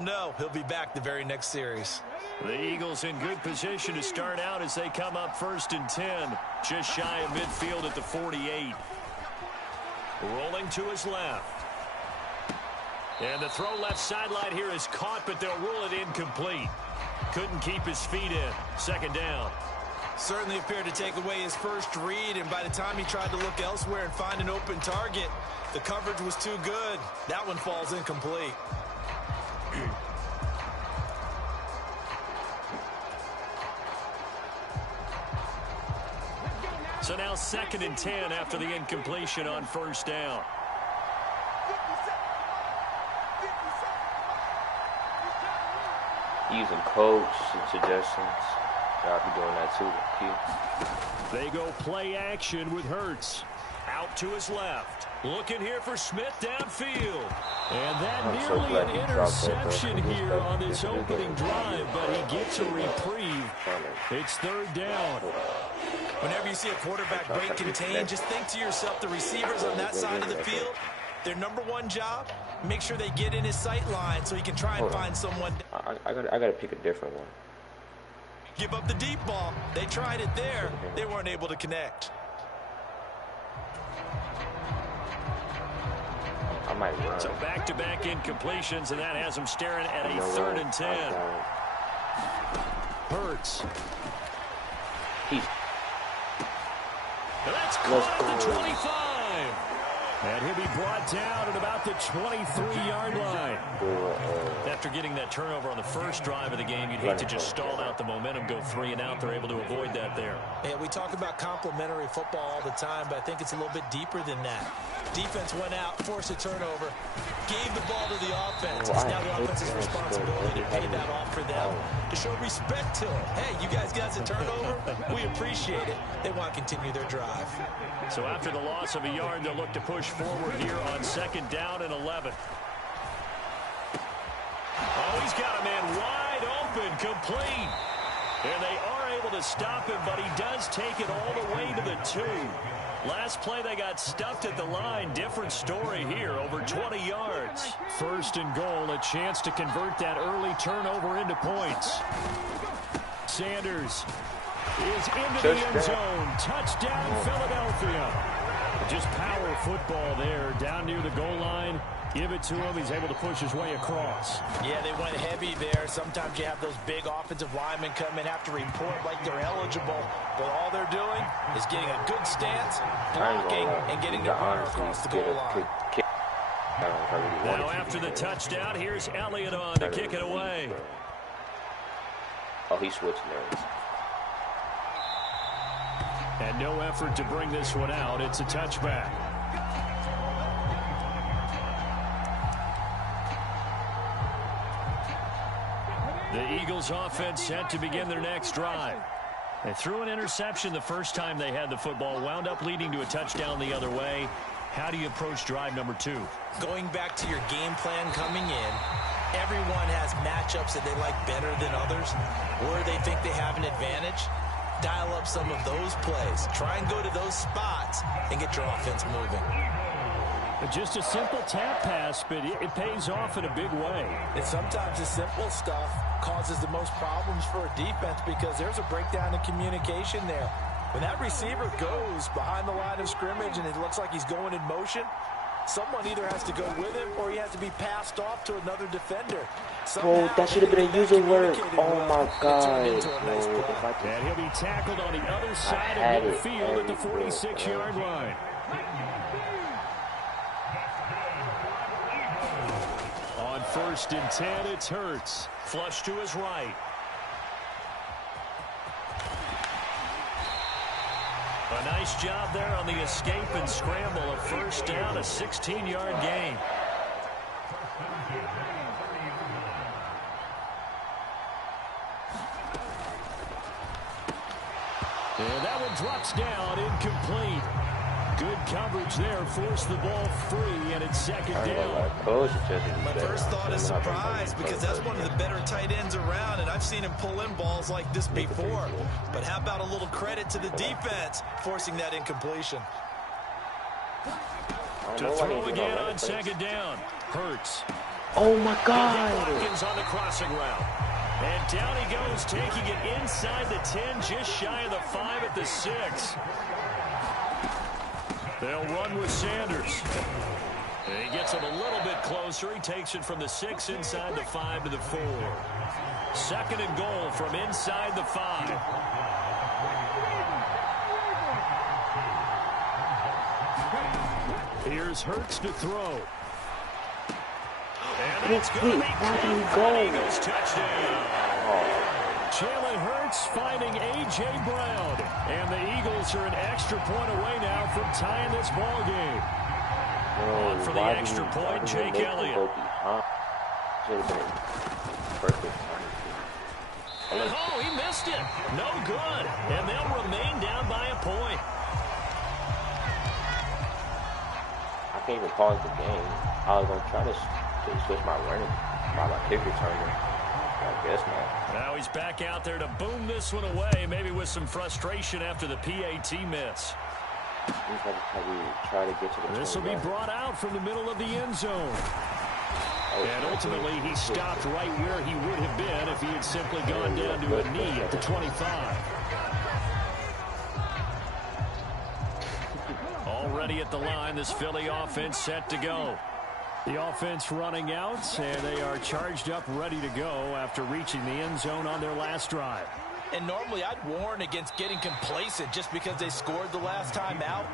him know he'll be back the very next series. The Eagles in good position to start out as they come up 1st and 10. Just shy of midfield at the 48. Rolling to his left. And the throw left sideline here is caught, but they'll rule it incomplete. Couldn't keep his feet in. 2nd down. Certainly appeared to take away his first read, and by the time he tried to look elsewhere and find an open target, the coverage was too good. That one falls incomplete. So now 2nd and 10 after the incompletion on 1st down. Using coach suggestions. I'll be doing that too. They go play action with Hurts. Out to his left. Looking here for Smith downfield. And that nearly an interception here on this opening drive, but he gets a reprieve. It's 3rd down. Whenever you see a quarterback break contain, just think to yourself, the receivers on that side of the field, their number one job, make sure they get in his sight line so he can try and find someone. I gotta pick a different one. Give up the deep ball. They tried it there. They weren't able to connect. I might run. So back-to-back incompletions, and that has them staring at a 3rd and 10. Hurts. And that's caught at the 25. And he'll be brought down at about the 23-yard line. After getting that turnover on the first drive of the game, you'd hate to just stall out the momentum, go 3 and out. They're able to avoid that there. Yeah, we talk about complementary football all the time, but I think it's a little bit deeper than that. Defense went out, forced a turnover, gave the ball to the offense. It's now the offense's responsibility to pay that off for them, to show respect to them. Hey, you guys got a turnover? We appreciate it. They want to continue their drive. So after the loss of a yard, they'll look to push forward here on 2nd down and 11. Oh, he's got a man wide open, complete. And they are able to stop him, but he does take it all the way to the 2. Last play, they got stuffed at the line. Different story here, over 20 yards. 1st and goal, a chance to convert that early turnover into points. Sanders is into the end zone. Touchdown, Philadelphia. Just power football there, down near the goal line. Give it to him. He's able to push his way across. Yeah, they went heavy there. Sometimes you have those big offensive linemen come in, have to report like they're eligible. But all they're doing is getting a good stance, blocking, and getting the runner across the goal line. Now after the touchdown, here's Elliott on to kick it away. Oh, he's switching there. And no effort to bring this one out. It's a touchback. The Eagles offense set to begin their next drive. They threw an interception the first time they had the football, wound up leading to a touchdown the other way. How do you approach drive number 2? Going back to your game plan coming in, everyone has matchups that they like better than others, where they think they have an advantage. Dial up some of those plays. Try and go to those spots and get your offense moving. Just a simple tap pass, but it pays off in a big way. And sometimes the simple stuff causes the most problems for a defense because there's a breakdown in communication there. When that receiver goes behind the line of scrimmage and it looks like he's going in motion, someone either has to go with him or he has to be passed off to another defender. Bro, that should have been a user work. Oh my God. And he'll be tackled on the other side of midfield at the 46-yard line. On 1st and 10, it's Hurts. Flush to his right. A nice job there on the escape and scramble. A 1st down, a 16-yard gain. And that one drops down, incomplete. Good coverage there, forced the ball free, and it's 2nd down. My first thought is surprise because that's one of the better tight ends around, and I've seen him pull in balls like this before. But how about a little credit to the defense forcing that incompletion? To throw again on 2nd down. Hurts. Oh my God! Watkins on the crossing route. And down he goes, taking it inside the 10, just shy of the 5 at the 6. They'll run with Sanders. And he gets him a little bit closer. He takes it from the 6 inside the 5 to the 4. 2nd and goal from inside the 5. Here's Hurts to throw. And it's going to be Eagles touchdown. Jalen Hurts finding A.J. Brown. And the Eagles are an extra point away now from tying this ball game. On for the extra point, Jake Elliott. Oh, he missed it. No good. And they'll remain down by a point. I can't even pause the game. I was going to try to switch my kick returner. I guess not. Now he's back out there to boom this one away, maybe with some frustration after the PAT miss. Try to get to the this will be brought out from the middle of the end zone. And ultimately, he stopped right where he would have been if he had simply gone down to a knee at the 25. Already at the line, this Philly offense set to go. The offense running out, and they are charged up, ready to go after reaching the end zone on their last drive. And normally I'd warn against getting complacent just because they scored the last time out.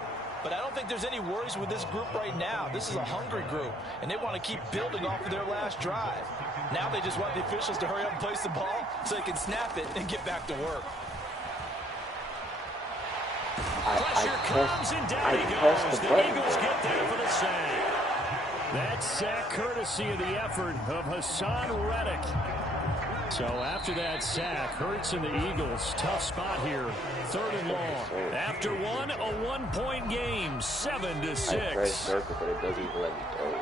But I don't think there's any worries with this group right now. This is a hungry group, and they want to keep building off of their last drive. Now they just want the officials to hurry up and place the ball so they can snap it and get back to work. Pressure comes, and down he goes. The Eagles get there for the sack. That sack courtesy of the effort of Hassan Reddick. So after that sack, Hurts and the Eagles, tough spot here. 3rd and long. After one, a 1-point game, 7-6. I press circle, but it doesn't even let me throw.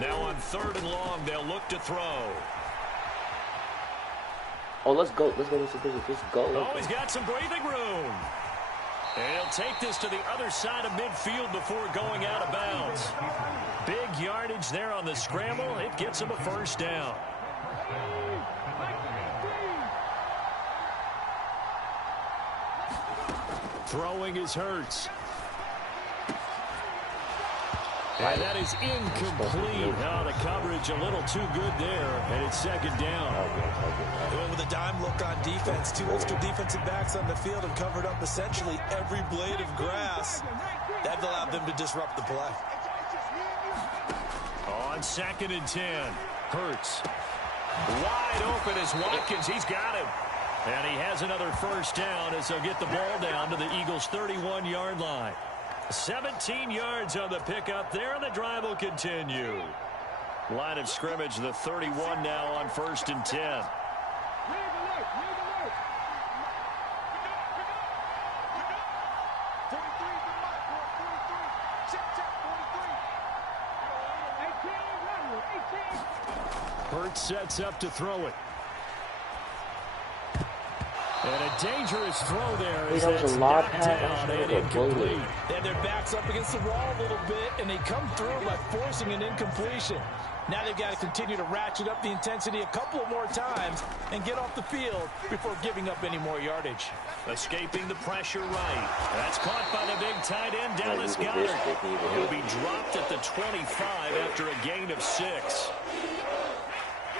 Now on 3rd and long, they'll look to throw. Oh, let's go. Let's go. Oh, he's got some breathing room. And he'll take this to the other side of midfield before going out of bounds. Big yardage there on the scramble. It gets him a 1st down. Throwing is Hurts. And that is incomplete. Now the coverage a little too good there, and it's 2nd down. Well, with a dime look on defense, 2 extra defensive backs on the field and covered up essentially every blade of grass. That allowed them to disrupt the play. On 2nd and 10, Hurts. Wide open is Watkins. He's got him. And he has another 1st down as they'll get the ball down to the Eagles' 31-yard line. 17 yards on the pickup there, and the drive will continue. Line of scrimmage, the 31 now on 1st and 10. Hurts sets up to throw it. And a dangerous throw there as that's knocked down and incomplete. And their backs up against the wall a little bit, and they come through by forcing an incompletion. Now they've got to continue to ratchet up the intensity a couple of more times and get off the field before giving up any more yardage. Escaping the pressure right. That's caught by the big tight end, Dallas Goedert. He'll be dropped at the 25 after a gain of 6.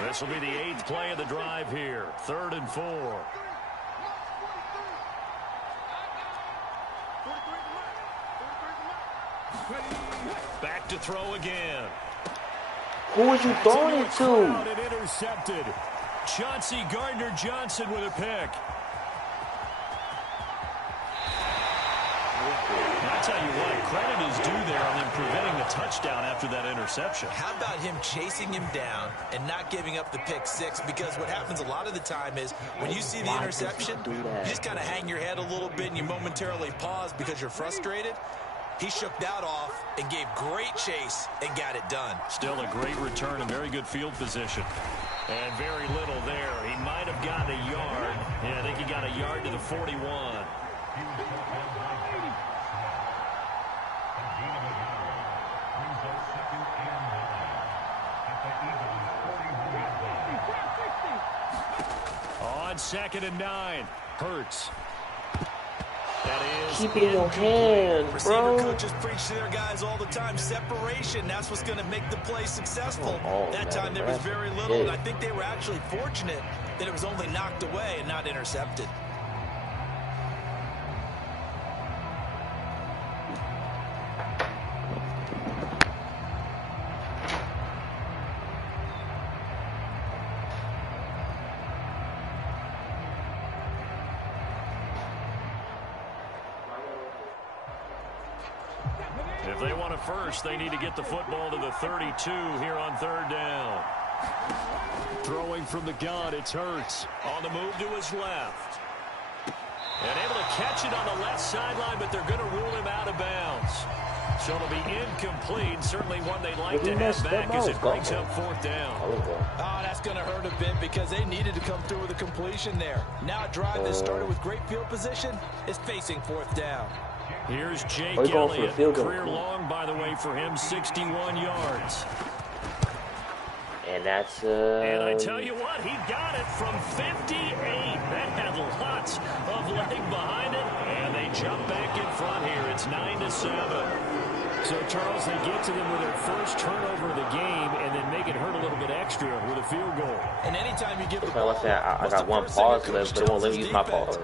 This will be the 8th play of the drive here. 3rd and 4. Back to throw again. Who are you throwing it to? And intercepted. Chauncey Gardner-Johnson with a pick. I tell you what, credit is due there on them preventing the touchdown after that interception. How about him chasing him down and not giving up the pick 6? Because what happens a lot of the time is when you see the interception, you just kind of hang your head a little bit and you momentarily pause because you're frustrated. He shook that off and gave great chase and got it done. Still a great return and very good field position. And very little there. He might have gotten a yard. Yeah, I think he got a yard to the 41. On 2nd and 9, Hurts. That is keep it in your hands, bro. Receiver coaches preach to their guys all the time. Separation, that's what's going to make the play successful. That time there was very little, and I think they were actually fortunate that it was only knocked away and not intercepted. If they want a first, they need to get the football to the 32 here on 3rd down. Throwing from the gun, it's Hurts. On the move to his left. And able to catch it on the left sideline, but they're going to rule him out of bounds. So it'll be incomplete. Certainly one they'd like to have back as it brings up 4th down. Oh, that's going to hurt a bit because they needed to come through with a completion there. Now a drive that started with great field position is facing 4th down. Here's Jake Elliott. Career long, by the way, for him, 61 yards. And that's And I tell you what, he got it from 58. That had lots of leg behind it, and they jump back in front here. It's 9-7. So, Charles, they get to them with their first turnover of the game and then make it hurt a little bit extra with a field goal. And anytime you give the ball, I got one pause left, but it won't let me use my pause.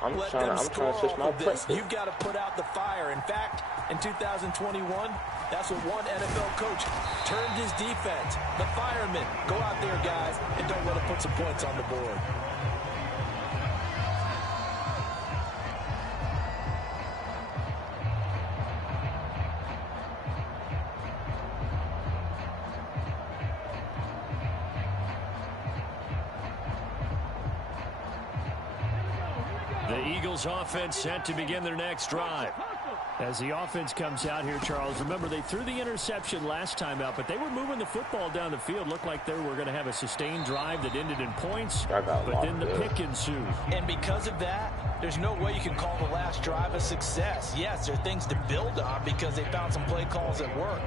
I'm trying to switch my play. You've got to put out the fire. In fact, in 2021, that's what one NFL coach termed his defense. The firemen. Go out there, guys, and don't let them put some points on the board. The Eagles offense set to begin their next drive. As the offense comes out here, Charles, remember they threw the interception last time out, but they were moving the football down the field. Looked like they were going to have a sustained drive that ended in points, but then the pick ensued. And because of that, there's no way you can call the last drive a success. Yes, there are things to build on because they found some play calls that work.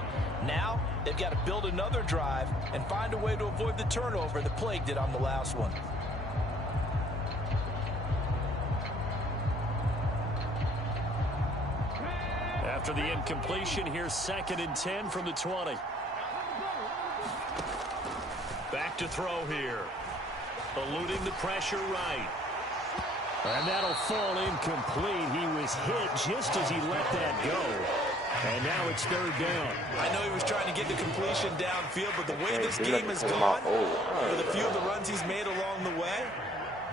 Now, they've got to build another drive and find a way to avoid the turnover that plagued it on the last one. After the incompletion, here's 2nd and 10 from the 20. Back to throw here. Eluding the pressure right. And that'll fall incomplete. He was hit just as he let that go. And now it's 3rd down. I know he was trying to get the completion downfield, but the way this game has gone, with a few of the runs he's made along the way,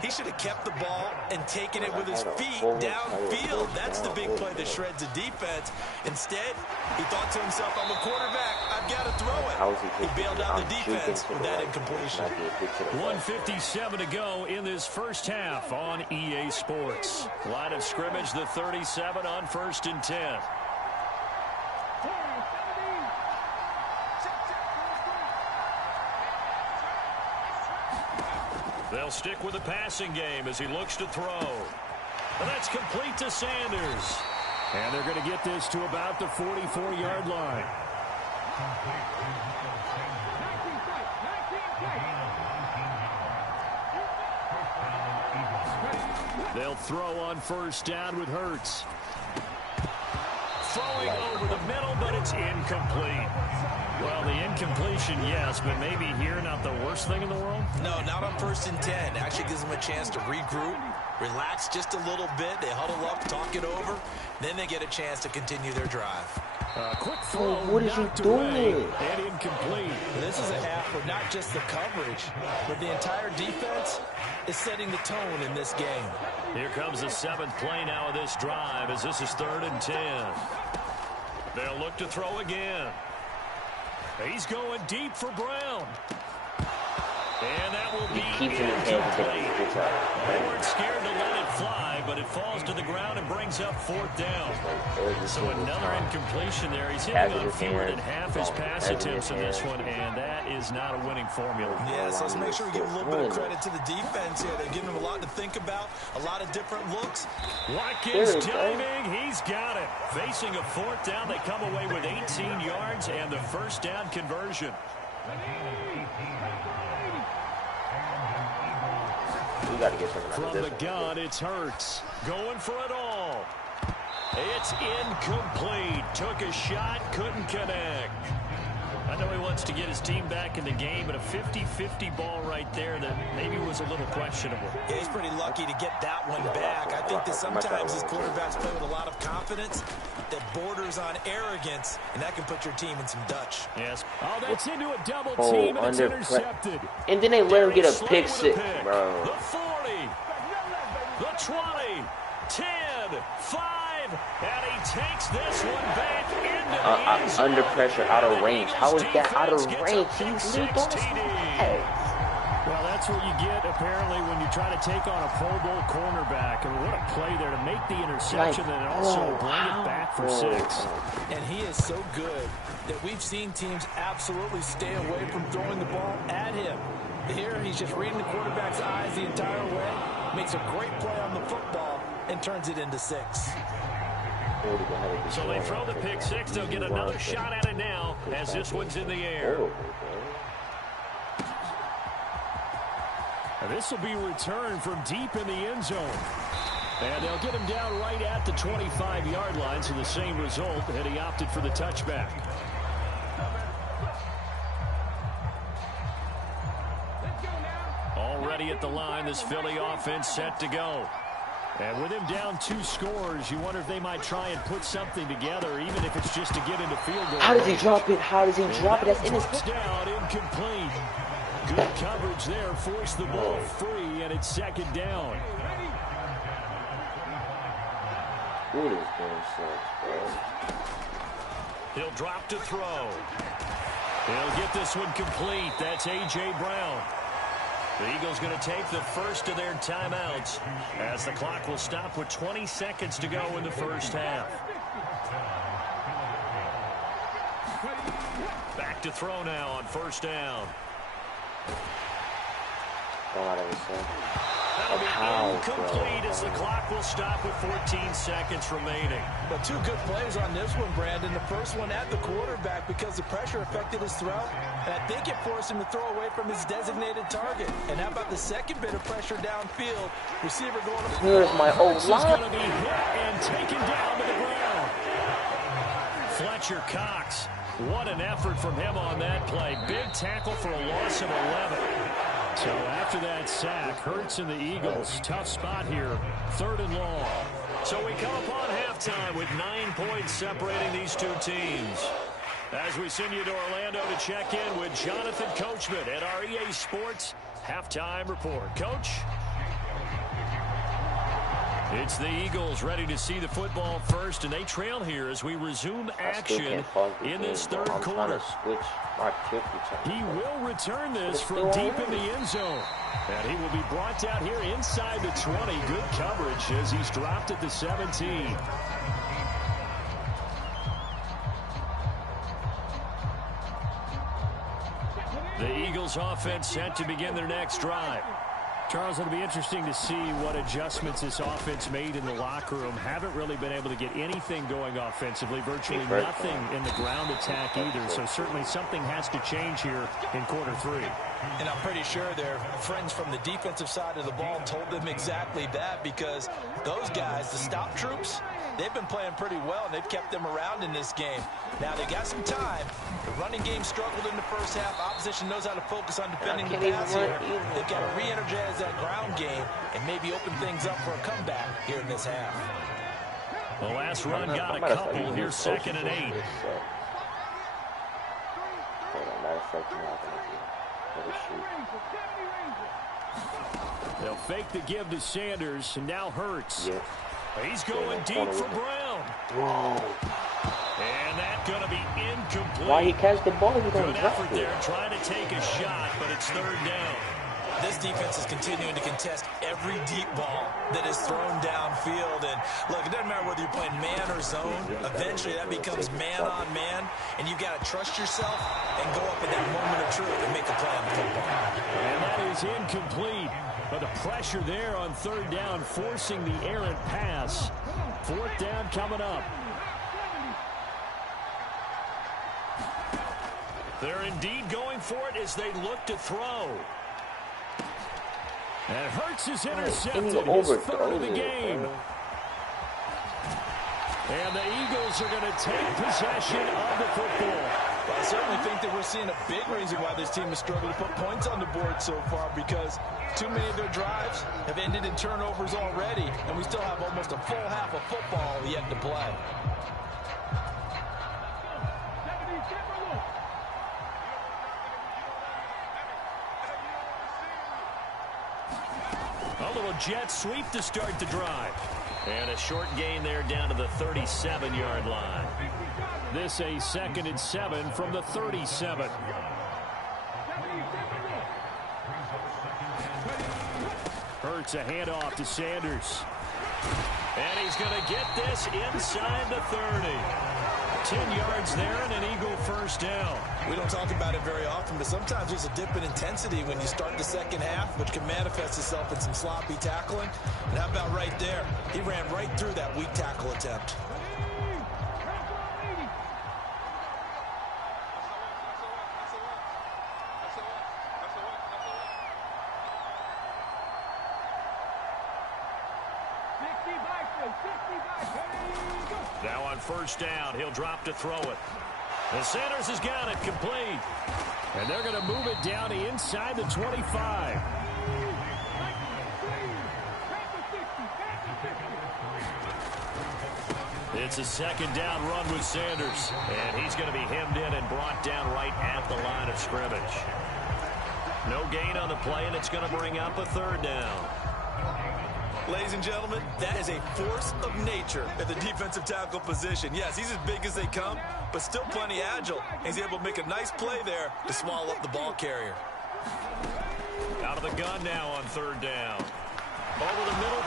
he should have kept the ball and taken it with his feet downfield. That's the big play that shreds the defense. Instead, he thought to himself, I'm a quarterback. I've got to throw it. He bailed out the defense with that incompletion. 1:57 to go in this first half on EA Sports. Line of scrimmage, the 37 on 1st and 10. They'll stick with the passing game as he looks to throw. And that's complete to Sanders. And they're going to get this to about the 44-yard line. They'll throw on 1st down with Hurts. Throwing over the middle, but it's incomplete. Well, the incompletion, yes, but maybe here not the worst thing in the world? No, not on 1st and 10. Actually gives them a chance to regroup, relax just a little bit. They huddle up, talk it over. Then they get a chance to continue their drive. Quick throw. What is he doing? And incomplete. This is a half where not just the coverage, but the entire defense is setting the tone in this game. Here comes the 7th play now of this drive as this is 3rd and 10. They'll look to throw again. He's going deep for Brown. And that will be Keeps in his hands to take his out. They weren't scared to let it fly, but it falls to the ground and brings up 4th down. So another incompletion there. He's hitting on fewer than half his pass attempts in this one, and that is not a winning formula. Yes, let's make sure we give a little bit of credit to the defense here. They're giving him a lot to think about, a lot of different looks. Watkins diving, he's got it. Facing a 4th down, they come away with 18 yards and the first down conversion. From the gun, it's Hurts. Going for it all. It's incomplete. Took a shot, couldn't connect. I know he wants to get his team back in the game, but a 50-50 ball right there that maybe was a little questionable. Yeah, he's pretty lucky to get that one back. I think that sometimes his quarterbacks play with a lot of confidence that borders on arrogance, and that can put your team in some Dutch. Yes. Oh, that's into a double team, and it's intercepted. And then they let him get a pick six, bro. The 40, the 20, 10, 5, and he takes this one back into the end zone. Under pressure, out of range. How is that out of range? He's well, that's what you get, apparently, when you try to take on a Pro Bowl cornerback. And what a play there to make the interception and also bring it back for 6. And he is so good that we've seen teams absolutely stay away from throwing the ball at him. Here, he's just reading the quarterback's eyes the entire way, makes a great play on the football, and turns it into 6. So they throw the pick 6. They'll get another shot at it now as this one's in the air. This will be returned from deep in the end zone. And they'll get him down right at the 25-yard line, so the same result, and he opted for the touchback. Already at the line, this Philly offense set to go. And with him down 2 scores, you wonder if they might try and put something together, even if it's just to get into field goal. How does he drop it? How does he drop it? That's in his head. Down, incomplete. Good coverage there, forced the ball free, and it's 2nd down. He'll drop to throw. He'll get this one complete. That's A.J. Brown. The Eagles going to take the first of their timeouts as the clock will stop with 20 seconds to go in the first half. Back to throw now on 1st down. That'll be incomplete as the clock will stop with 14 seconds remaining. But 2 good plays on this one, Brandon. The first one at the quarterback because the pressure affected his throw, and I think it forced him to throw away from his designated target. And how about the second bit of pressure downfield? Receiver going up. Here's my old This is going to be hit and taken down to the ground. Fletcher Cox. What an effort from him on that play. Big tackle for a loss of 11. So after that sack, Hurts and the Eagles, tough spot here, 3rd and long. So we come upon halftime with 9 points separating these 2 teams. As we send you to Orlando to check in with Jonathan Coachman at our EA Sports Halftime Report. Coach? It's the Eagles ready to see the football first, and they trail here as we resume action in this 3rd quarter. He will return this from deep in the end zone. And he will be brought down here inside the 20. Good coverage as he's dropped at the 17. The Eagles offense set to begin their next drive. Charles, it'll be interesting to see what adjustments this offense made in the locker room. Haven't really been able to get anything going offensively, virtually nothing in the ground attack either. So certainly something has to change here in quarter 3. And I'm pretty sure their friends from the defensive side of the ball told them exactly that, because those guys, the stop troops, they've been playing pretty well, and they've kept them around in this game. Now, they got some time. The running game struggled in the first half. Opposition knows how to focus on defending the pass here. They've got to re-energize that ground game and maybe open things up for a comeback here in this half. The last run got a couple. Here's 2nd and 8. They'll fake the give to Sanders, and now Hurts. Yes. He's going deep for Brown. Whoa. And that's going to be incomplete. incomplete. Why he catch the ball? He's going Good to drop effort it. there, trying to take a shot, but it's third down. This defense is continuing to contest every deep ball that is thrown downfield. And look, it doesn't matter whether you're playing man or zone. Eventually, that becomes man on man, and you got to trust yourself and go up at that moment of truth and make a play on the football. And that is incomplete. But the pressure there on third down, forcing the errant pass. Fourth down coming up. They're indeed going for it as they look to throw. And Hurts is intercepted. His third of the game. And the Eagles are going to take possession of the football. Well, I certainly think that we're seeing a big reason why this team has struggled to put points on the board so far, because too many of their drives have ended in turnovers already, and we still have almost a full half of football yet to play. A little jet sweep to start the drive. And a short gain there down to the 37-yard line. This a 2nd and 7 from the 37. Hurts a handoff to Sanders. And he's going to get this inside the 30. 10 yards there and an Eagle first down. We don't talk about it very often, but sometimes there's a dip in intensity when you start the second half, which can manifest itself in some sloppy tackling. And how about right there? He ran right through that weak tackle attempt. Now on first down, he'll drop to throw it. And Sanders has got it complete. And they're going to move it down to inside the 25. It's a second down run with Sanders. And he's going to be hemmed in and brought down right at the line of scrimmage. No gain on the play, and it's going to bring up a third down. Ladies and gentlemen, that is a force of nature at the defensive tackle position. Yes, he's as big as they come, but still plenty agile. He's able to make a nice play there to swallow up the ball carrier. Out of the gun now on third down. Over the middle,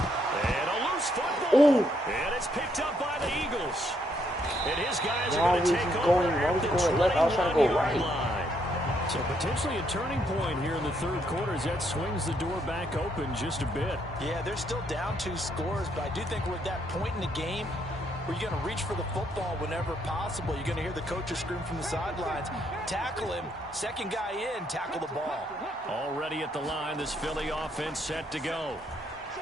and a loose football. Ooh. And it's picked up by the Eagles. And his guys are going to take over at the 21-yard line. So potentially a turning point here in the third quarter as that swings the door back open just a bit. Yeah, they're still down 2 scores, but I do think we're at that point in the game where you're going to reach for the football whenever possible. You're going to hear the coaches scream from the sidelines. Tackle him. Second guy in, tackle the ball. Already at the line, this Philly offense set to go.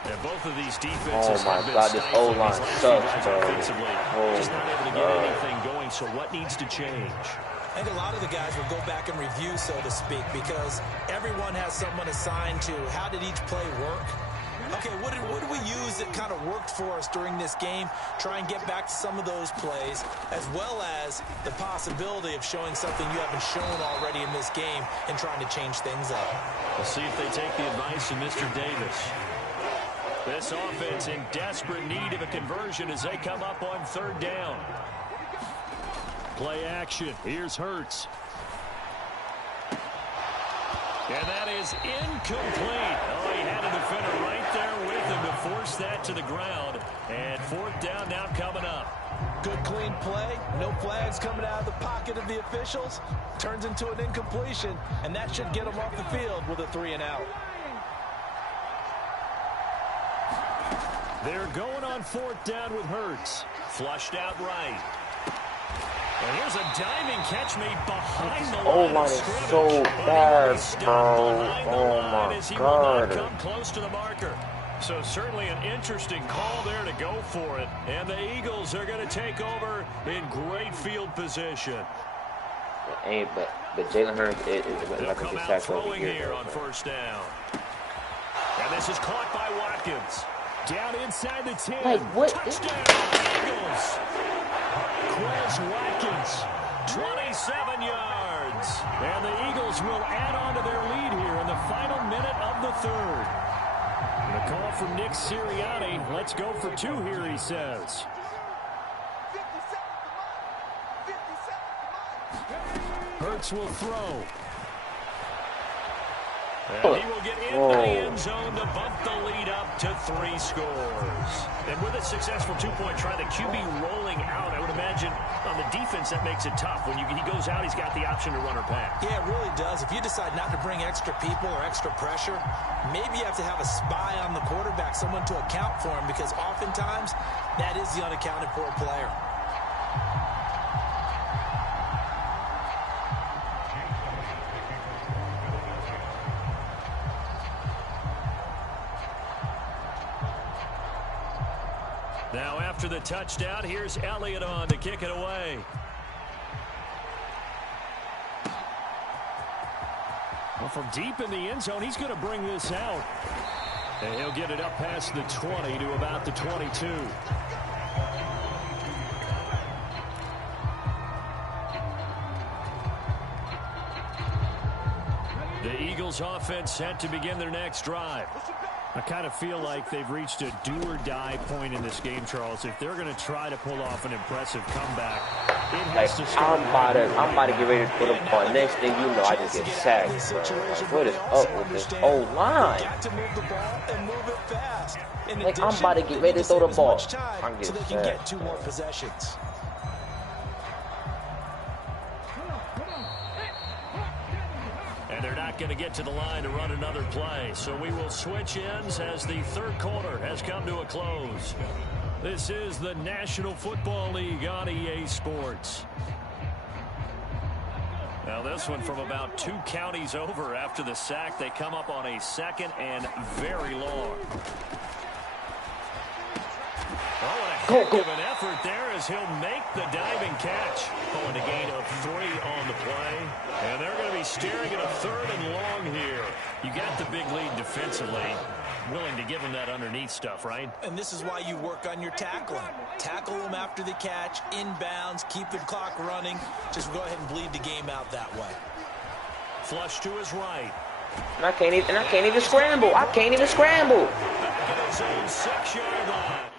And both of these defenses have been this O-line sucks, bro. Offensively. Just not able to get anything going, so what needs to change? I think a lot of the guys will go back and review, so to speak, because everyone has someone assigned to how did each play work. Okay, what did we use that kind of worked for us during this game? Try and get back to some of those plays, as well as the possibility of showing something you haven't shown already in this game and trying to change things up. We'll see if they take the advice of Mr. Davis. This offense in desperate need of a conversion as they come up on third down. Play action. Here's Hurts. And that is incomplete. Oh, he had a defender right there with him to force that to the ground. And fourth down now coming up. Good, clean play. No flags coming out of the pocket of the officials. Turns into an incompletion, and that should get them off the field with a 3-and-out. They're going on fourth down with Hurts. Flushed out right. And here's a diving catch made behind the line of scrimmage. So bad, bro. Oh my as he God. will not come close to the marker. So certainly an interesting call there to go for it. And the Eagles are going to take over in great field position. But Jalen Hurts is like a disaster over here on first down. And this is caught by Watkins. Down inside the 10. Like, what? Touchdown, Eagles. Quez Watkins, 27 yards. And the Eagles will add on to their lead here in the final minute of the third. And a call from Nick Sirianni. Let's go for 2 here, he says. Colts will throw. And he will get into the end zone to bump the lead up to 3 scores. And with a successful 2-point try, the QB rolling out, I would imagine on the defense that makes it tough. When he goes out, he's got the option to run or pass. Yeah, it really does. If you decide not to bring extra people or extra pressure, maybe you have to have a spy on the quarterback, someone to account for him, because oftentimes that is the unaccounted for player. Now after the touchdown, here's Elliott on to kick it away. Well, from deep in the end zone, he's going to bring this out. And he'll get it up past the 20 to about the 22. The Eagles offense set to begin their next drive. I kind of feel like they've reached a do-or-die point in this game, Charles. If they're going to try to pull off an impressive comeback, it has to start. I'm about to get ready to put them on. Next thing you know, I just get sacked. What is up with this O-line? Like, I'm about to get ready to throw the ball. I'm getting sacked. So they can get 2 more possessions. They're not going to get to the line to run another play. So we will switch ends as the third quarter has come to a close. This is the National Football League on EA Sports. Now this one from about 2 counties over after the sack. They come up on a 2nd and very long. Oh, what a heck of an effort there as he'll make the diving catch. Pulling a gain of 3 on the play. And they're going to be staring at a 3rd and long here. You got the big lead defensively. Willing to give him that underneath stuff, right? And this is why you work on your tackling. Tackle him after the catch, inbounds, keep the clock running. Just go ahead and bleed the game out that way. Flush to his right. And I can't even scramble. I can't even scramble. Back at his own 6-yard line.